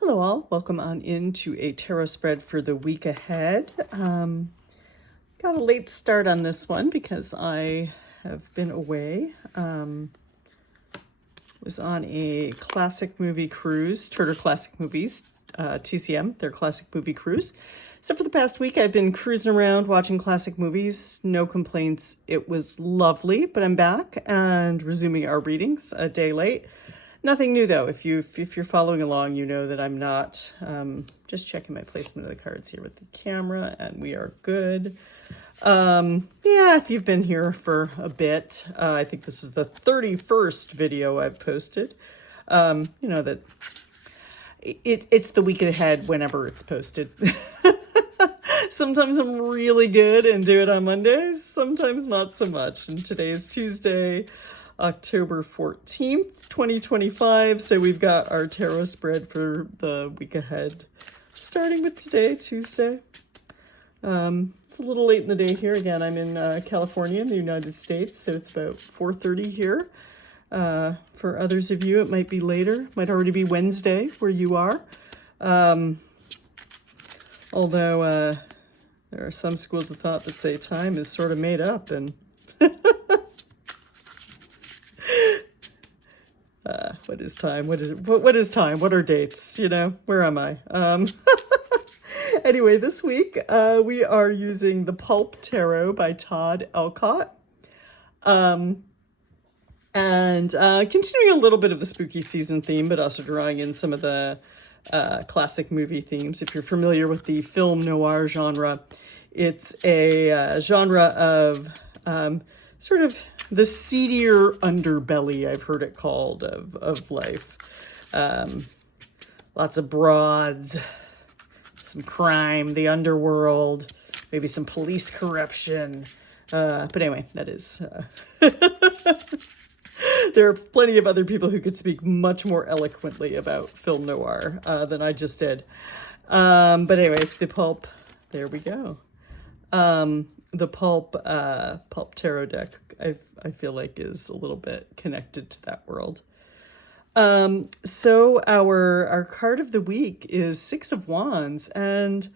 Hello all, welcome on into a tarot spread for the week ahead. Got a late start on this one because I have been away. Was on a classic movie cruise, Turner Classic Movies, TCM, their classic movie cruise. So for the past week, I've been cruising around watching classic movies. No complaints. It was lovely, but I'm back and resuming our readings a day late. Nothing new though. If you're following along, you know that I'm not. Just checking my placement of the cards here with the camera, and we are good. Yeah, if you've been here for a bit, I think this is the 31st video I've posted. You know that it's the week ahead whenever it's posted. Sometimes I'm really good and do it on Mondays, sometimes not so much. And today is Tuesday, October 14th, 2025. So we've got our tarot spread for the week ahead, starting with today, Tuesday. It's a little late in the day here. Again, I'm in California in the United States, so it's about 4:30 here. For others of you, it might be later. It might already be Wednesday where you are. Although there are some schools of thought that say time is sort of made up, and what is time? What is time? What are dates? You know, where am I? Anyway, this week we are using the Pulp Tarot by Todd Elcott. And continuing a little bit of the spooky season theme, but also drawing in some of the classic movie themes. If you're familiar with the film noir genre, it's a genre of sort of the seedier underbelly, I've heard it called, of life. Lots of broads, some crime, the underworld, maybe some police corruption. But anyway, that is... There are plenty of other people who could speak much more eloquently about film noir than I just did. But anyway, the Pulp, there we go. The Pulp Tarot deck, I feel like, is a little bit connected to that world. So our card of the week is Six of Wands, and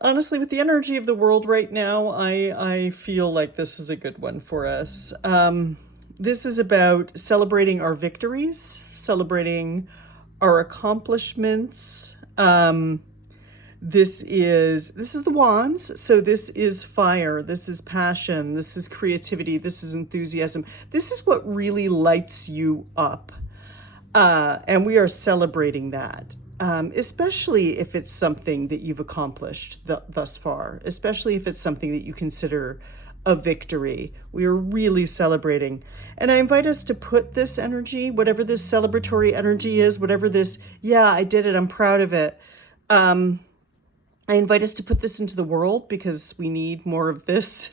honestly, with the energy of the world right now, I feel like this is a good one for us. This is about celebrating our victories, celebrating our accomplishments. This is the Wands, so this is fire, this is passion, this is creativity, this is enthusiasm. This is what really lights you up. And we are celebrating that, especially if it's something that you've accomplished thus far, especially if it's something that you consider a victory. We are really celebrating. And I invite us to put this energy, whatever this celebratory energy is, whatever this, yeah, I did it, I'm proud of it. I invite us to put this into the world because we need more of this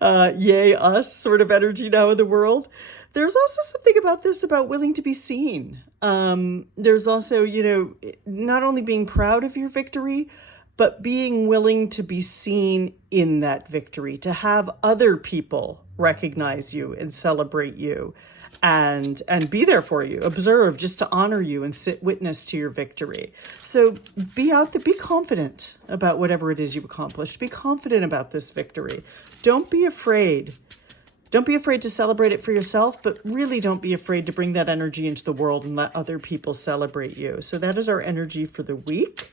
yay us sort of energy now in the world. There's also something about this about willing to be seen. There's also, you know, not only being proud of your victory, but being willing to be seen in that victory, to have other people recognize you and celebrate you and be there for you, observe, just to honor you and sit witness to your victory. So be out there, be confident about whatever it is you've accomplished. Be confident about this victory. Don't be afraid. Don't be afraid to celebrate it for yourself, but really don't be afraid to bring that energy into the world and let other people celebrate you. So that is our energy for the week.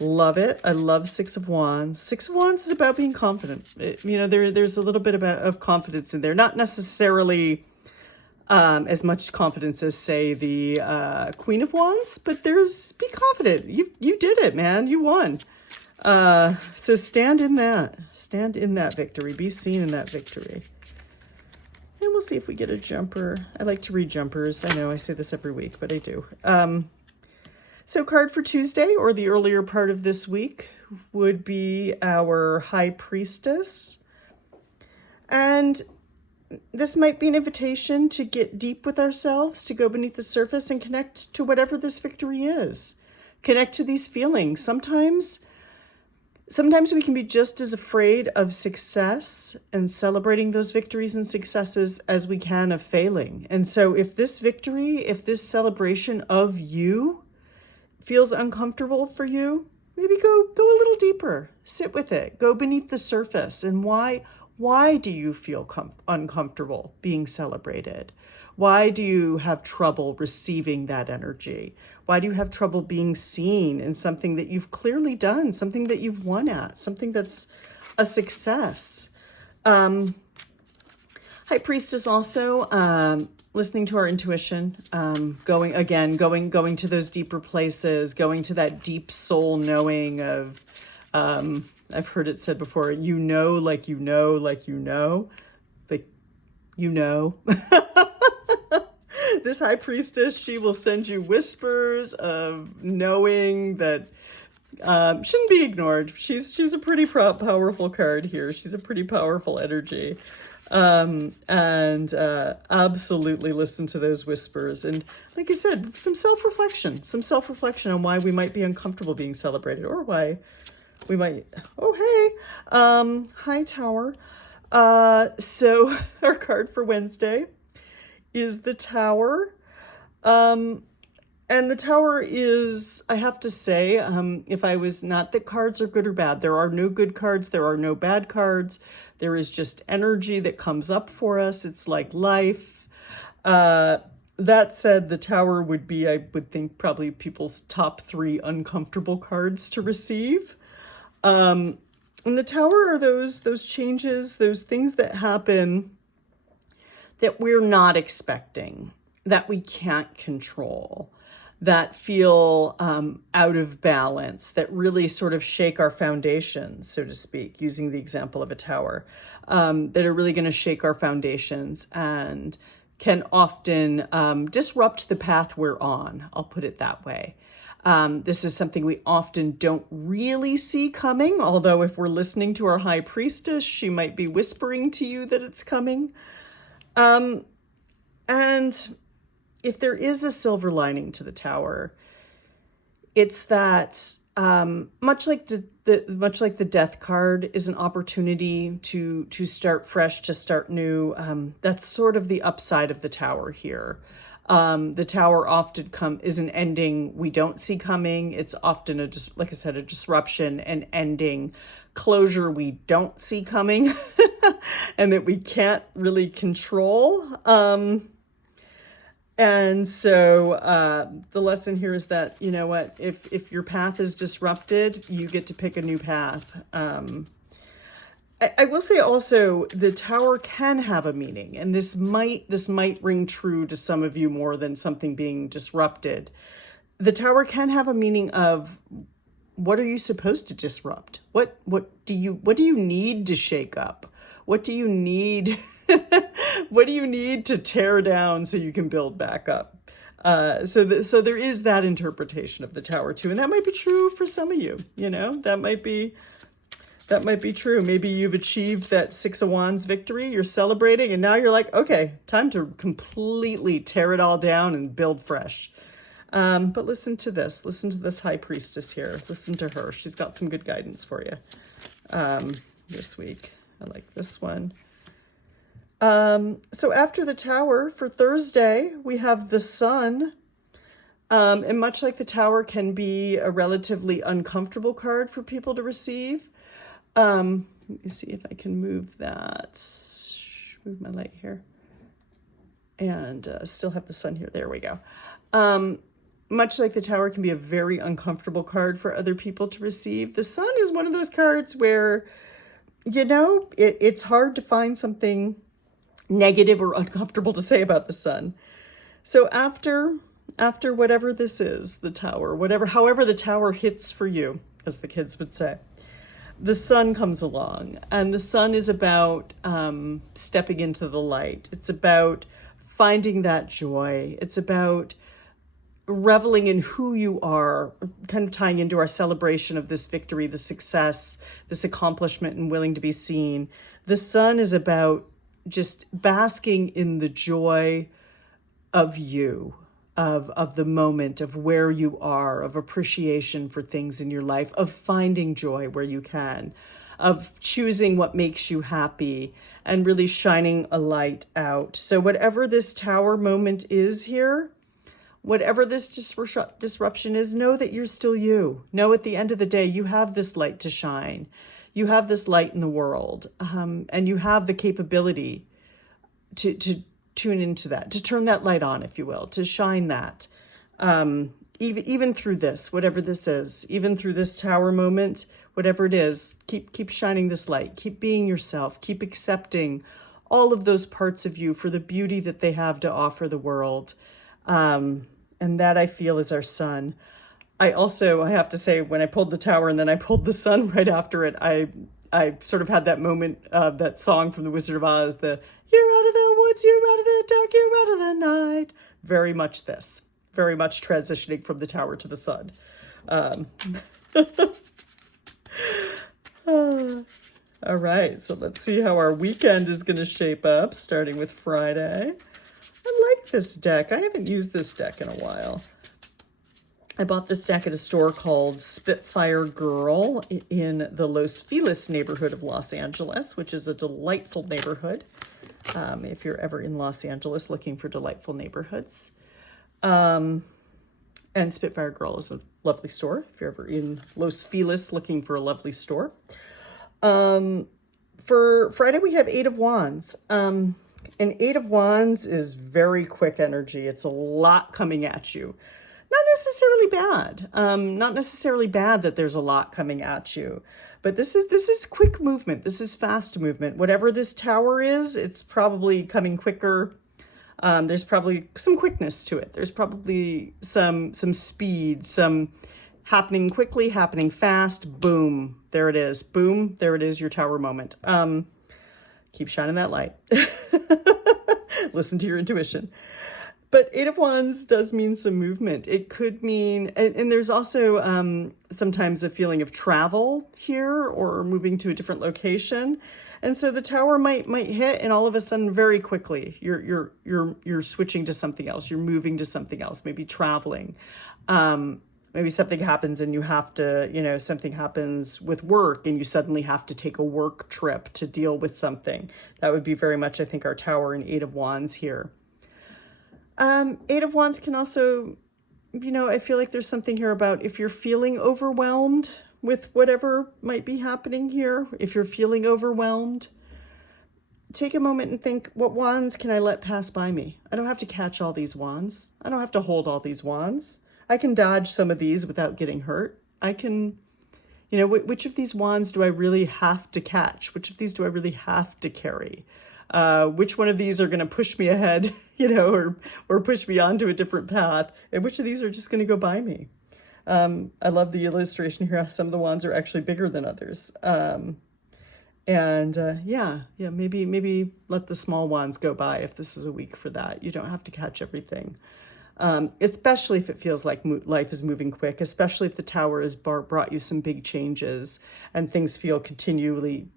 Love it. I love Six of Wands. Six of Wands is about being confident. There's a little bit of confidence in there. Not necessarily as much confidence as, say, the Queen of Wands, but be confident. You did it, man. You won. So stand in that. Stand in that victory. Be seen in that victory. And we'll see if we get a jumper. I like to read jumpers. I know I say this every week, but I do. So card for Tuesday, or the earlier part of this week, would be our High Priestess. And this might be an invitation to get deep with ourselves, to go beneath the surface and connect to whatever this victory is. Connect to these feelings. Sometimes Sometimes we can be just as afraid of success and celebrating those victories and successes as we can of failing. And so if this victory, if this celebration of you feels uncomfortable for you, maybe go a little deeper, sit with it, go beneath the surface. And why do you feel uncomfortable being celebrated? Why do you have trouble receiving that energy? Why do you have trouble being seen in something that you've clearly done, something that you've won at, something that's a success? High Priestess also, listening to our intuition, going to those deeper places, going to that deep soul knowing of, I've heard it said before, you know, like you know, like you know, like you know. This High Priestess, she will send you whispers of knowing that shouldn't be ignored. She's a pretty powerful card here. She's a pretty powerful energy. Absolutely listen to those whispers. And like I said, some self-reflection on why we might be uncomfortable being celebrated, or why we might, hi Tower. So our card for Wednesday is the Tower. And the Tower is, I have to say, if I was, not that cards are good or bad, there are no good cards, there are no bad cards. There is just energy that comes up for us. It's like life. That said, the Tower would be, I would think, probably people's top 3 uncomfortable cards to receive. And the Tower are those changes, those things that happen that we're not expecting, that we can't control, that feel out of balance, that really sort of shake our foundations, so to speak, using the example of a tower, that are really going to shake our foundations and can often disrupt the path we're on. I'll put it that way. This is something we often don't really see coming, although if we're listening to our High Priestess, she might be whispering to you that it's coming. And if there is a silver lining to the Tower, it's that much like the Death card is an opportunity to start fresh, to start new. That's sort of the upside of the Tower here. The Tower often is an ending we don't see coming. It's often a disruption, an ending, closure we don't see coming, and that we can't really control. And so the lesson here is that, you know what, if your path is disrupted, you get to pick a new path. I will say also, the Tower can have a meaning, and this might ring true to some of you more than something being disrupted. The Tower can have a meaning of, what are you supposed to disrupt? What do you need to shake up? What do you need? What do you need to tear down so you can build back up? So there is that interpretation of the Tower too, and that might be true for some of you. You know, that might be true. Maybe you've achieved that 6 of Wands victory, you're celebrating, and now you're like, okay, time to completely tear it all down and build fresh. But listen to this High Priestess here. Listen to her. She's got some good guidance for you this week. I like this one. So after the Tower for Thursday, we have the Sun. And much like the Tower can be a relatively uncomfortable card for people to receive. Let me see if I can move that. Move my light here. And still have the Sun here. There we go. Much like the Tower can be a very uncomfortable card for other people to receive, the Sun is one of those cards where, you know, it's hard to find something negative or uncomfortable to say about the Sun. So after whatever this is, the Tower, however the Tower hits for you, as the kids would say, the Sun comes along, and the Sun is about stepping into the light. It's about finding that joy. It's about reveling in who you are, kind of tying into our celebration of this victory, the success, this accomplishment, and willing to be seen. The Sun is about just basking in the joy of you, of the moment, of where you are, of appreciation for things in your life, of finding joy where you can, of choosing what makes you happy and really shining a light out. So whatever this tower moment is here, whatever this disruption is, know that you're still you. Know at the end of the day, you have this light to shine. You have this light in the world, and you have the capability to tune into that, to turn that light on, if you will, to shine that. Even through this, whatever this is, even through this tower moment, whatever it is, keep shining this light. Keep being yourself. Keep accepting all of those parts of you for the beauty that they have to offer the world. And that, I feel, is our sun. I have to say, when I pulled the tower and then I pulled the sun right after it, I sort of had that moment, that song from The Wizard of Oz, the "You're out of the woods, you're out of the dark, you're out of the night." Very much this. Very much transitioning from the tower to the sun. All right, so let's see how our weekend is going to shape up, starting with Friday. I like this deck. I haven't used this deck in a while. I bought this deck at a store called Spitfire Girl in the Los Feliz neighborhood of Los Angeles, which is a delightful neighborhood. If you're ever in Los Angeles looking for delightful neighborhoods. And Spitfire Girl is a lovely store if you're ever in Los Feliz looking for a lovely store. For Friday, we have Eight of Wands. And Eight of Wands is very quick energy. It's a lot coming at you. Not necessarily bad. Not necessarily bad that there's a lot coming at you. But this is quick movement. This is fast movement. Whatever this tower is, it's probably coming quicker. There's probably some quickness to it. There's probably some speed, some happening quickly, happening fast. Boom. There it is. Boom. There it is, your tower moment. Keep shining that light. Listen to your intuition. But Eight of Wands does mean some movement. It could mean, and there's also sometimes a feeling of travel here or moving to a different location. And so the tower might hit, and all of a sudden, very quickly, you're switching to something else. You're moving to something else, maybe traveling. Maybe something happens and you have to, something happens with work and you suddenly have to take a work trip to deal with something. That would be very much, I think, our tower in Eight of Wands here. Eight of Wands can also, I feel like there's something here about if you're feeling overwhelmed with whatever might be happening here, if you're feeling overwhelmed, take a moment and think, what wands can I let pass by me? I don't have to catch all these wands. I don't have to hold all these wands. I can dodge some of these without getting hurt. I can, which of these wands do I really have to catch? Which of these do I really have to carry? Which one of these are going to push me ahead, or push me onto a different path? And which of these are just going to go by me? I love the illustration here. Some of the wands are actually bigger than others. Maybe let the small wands go by if this is a week for that. You don't have to catch everything. Especially if it feels like life is moving quick, especially if the tower has brought you some big changes and things feel continued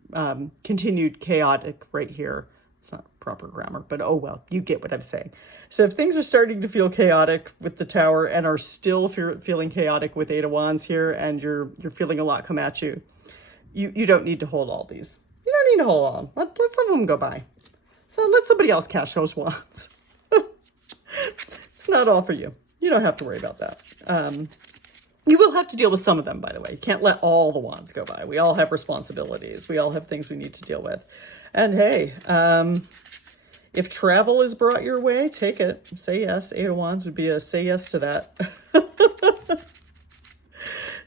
chaotic right here. It's not proper grammar, but oh well, you get what I'm saying. So if things are starting to feel chaotic with the tower and are still feeling chaotic with Eight of Wands here, and you're feeling a lot come at you, you don't need to hold all these. You don't need to hold on. Let some of them go by. So let somebody else catch those wands. It's not all for you. You don't have to worry about that. You will have to deal with some of them, by the way. You can't let all the wands go by. We all have responsibilities. We all have things we need to deal with. And hey, if travel is brought your way, take it. Say yes. Eight of Wands would be a say yes to that.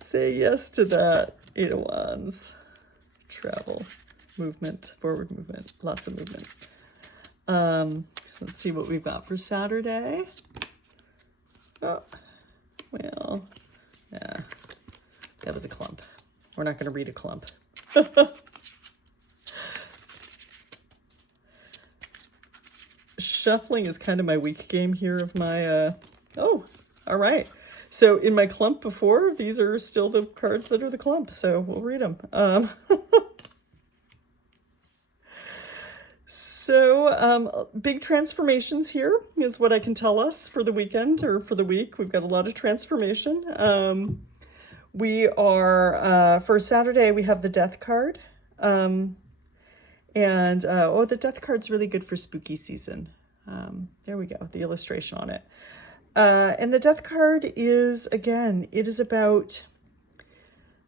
Say yes to that. Eight of Wands. Travel. Movement. Forward movement. Lots of movement. So let's see what we've got for Saturday. Oh, well, yeah, that was a clump. We're not going to read a clump. Shuffling is kind of my weak game here of my, oh, all right. So in my clump before, these are still the cards that are the clump, so we'll read them. So big transformations here is what I can tell us for the weekend or for the week. We've got a lot of transformation. We are, for Saturday, we have the Death card. The Death card's really good for spooky season. There we go, the illustration on it. And the Death card is, again, it is about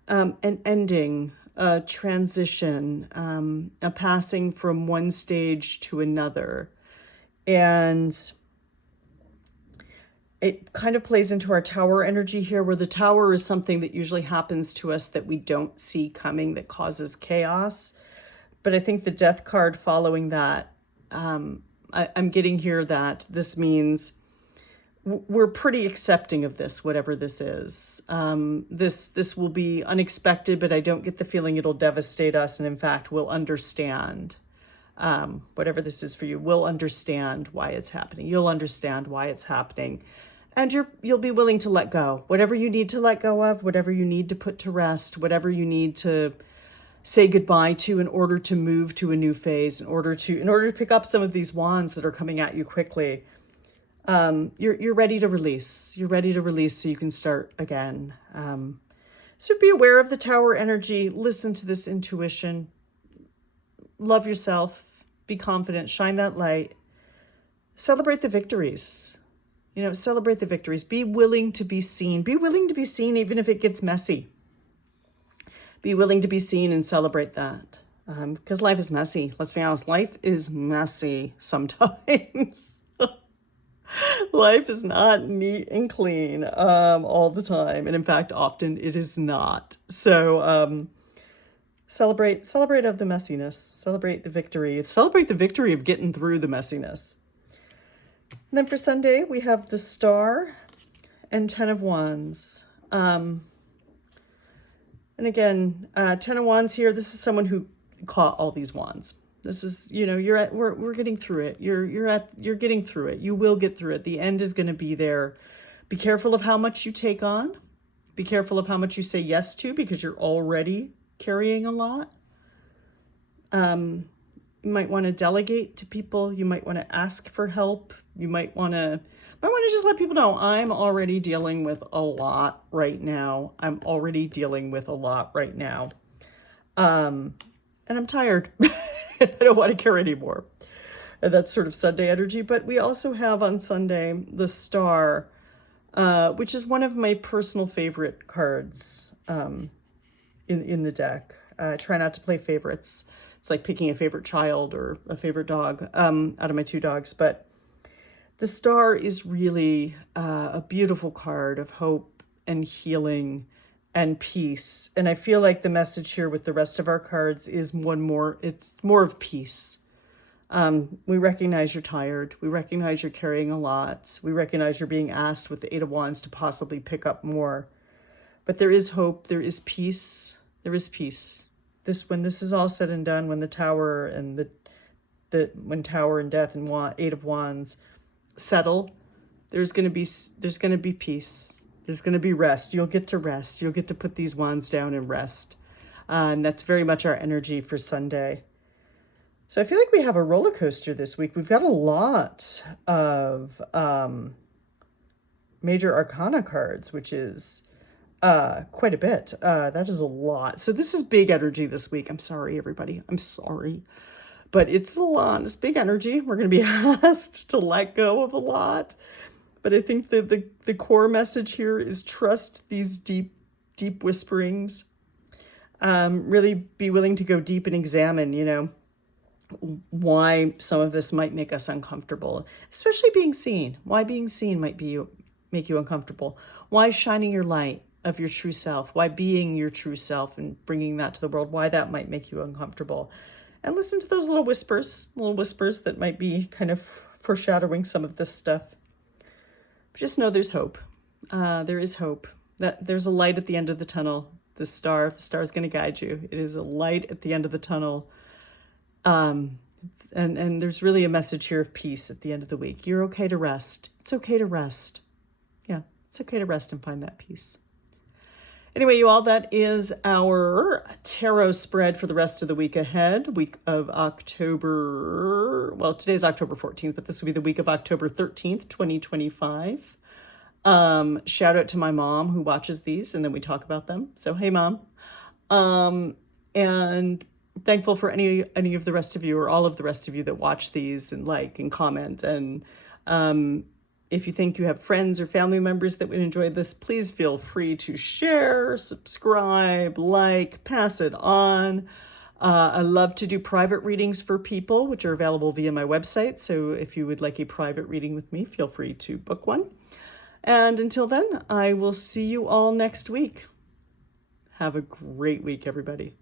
an ending, a transition, a passing from one stage to another. And it kind of plays into our Tower energy here, where the Tower is something that usually happens to us that we don't see coming, that causes chaos. But I think the Death card following that, I'm getting here that this means we're pretty accepting of this, whatever this is. This will be unexpected, but I don't get the feeling it'll devastate us. And in fact, we'll understand, whatever this is for you, we'll understand why it's happening. You'll understand why it's happening. And you'll be willing to let go. Whatever you need to let go of, whatever you need to put to rest, whatever you need to say goodbye to in order to move to a new phase, in order to pick up some of these wands that are coming at you quickly. You're ready to release. You're ready to release so you can start again. So be aware of the Tower energy. Listen to this intuition. Love yourself. Be confident. Shine that light. Celebrate the victories. Celebrate the victories. Be willing to be seen. Be willing to be seen even if it gets messy. Be willing to be seen and celebrate that. Because life is messy. Let's be honest. Life is messy sometimes. Life is not neat and clean all the time. And in fact, often it is not. So celebrate of the messiness. Celebrate the victory. Celebrate the victory of getting through the messiness. And then for Sunday, we have the Star and 10 of Wands. And again, 10 of Wands here, this is someone who caught all these wands. This is, we're getting through it. You're getting through it. You will get through it. The end is going to be there. Be careful of how much you take on. Be careful of how much you say yes to, because you're already carrying a lot. You might want to delegate to people. You might want to ask for help. You might want to just let people know, I'm already dealing with a lot right now. I'm already dealing with a lot right now. And I'm tired. I don't want to care anymore. And that's sort of Sunday energy. But we also have on Sunday the Star, which is one of my personal favorite cards in the deck. Try not to play favorites. It's like picking a favorite child or a favorite dog out of my two dogs. But the Star is really a beautiful card of hope and healing and peace. And I feel like the message here with the rest of our cards is it's more of peace. We recognize you're tired. We recognize you're carrying a lot. We recognize you're being asked with the 8 of Wands to possibly pick up more. But there is hope. There is peace. There is peace. When this is all said and done, when the Tower and when Tower and Death and 8 of Wands settle, there's going to be peace. There's going to be rest. You'll get to rest. You'll get to put these wands down and rest. And that's very much our energy for Sunday. So I feel like we have a roller coaster this week. We've got a lot of major arcana cards, which is quite a bit. That is a lot. So this is big energy this week. I'm sorry, everybody. I'm sorry. But it's a lot. It's big energy. We're going to be asked to let go of a lot. But I think the core message here is trust these deep whisperings. Really be willing to go deep and examine, why some of this might make us uncomfortable, especially being seen. Why being seen might make you uncomfortable. Why shining your light of your true self, why being your true self and bringing that to the world, why that might make you uncomfortable. And listen to those little whispers that might be kind of foreshadowing some of this stuff. But just know there's hope. There is hope. That there's a light at the end of the tunnel. The star is going to guide you. It is a light at the end of the tunnel. And there's really a message here of peace at the end of the week. You're okay to rest. It's okay to rest. Yeah, it's okay to rest and find that peace. Anyway, you all, that is our tarot spread for the rest of the week ahead, week of October. Well, today's October 14th, but this will be the week of October 13th, 2025. Shout out to my mom who watches these, and then we talk about them. So, hey, Mom. And thankful for any of the rest of you, or all of the rest of you, that watch these and like and comment. And if you think you have friends or family members that would enjoy this, please feel free to share, subscribe, like, pass it on. I love to do private readings for people, which are available via my website. So if you would like a private reading with me, feel free to book one. And until then, I will see you all next week. Have a great week, everybody.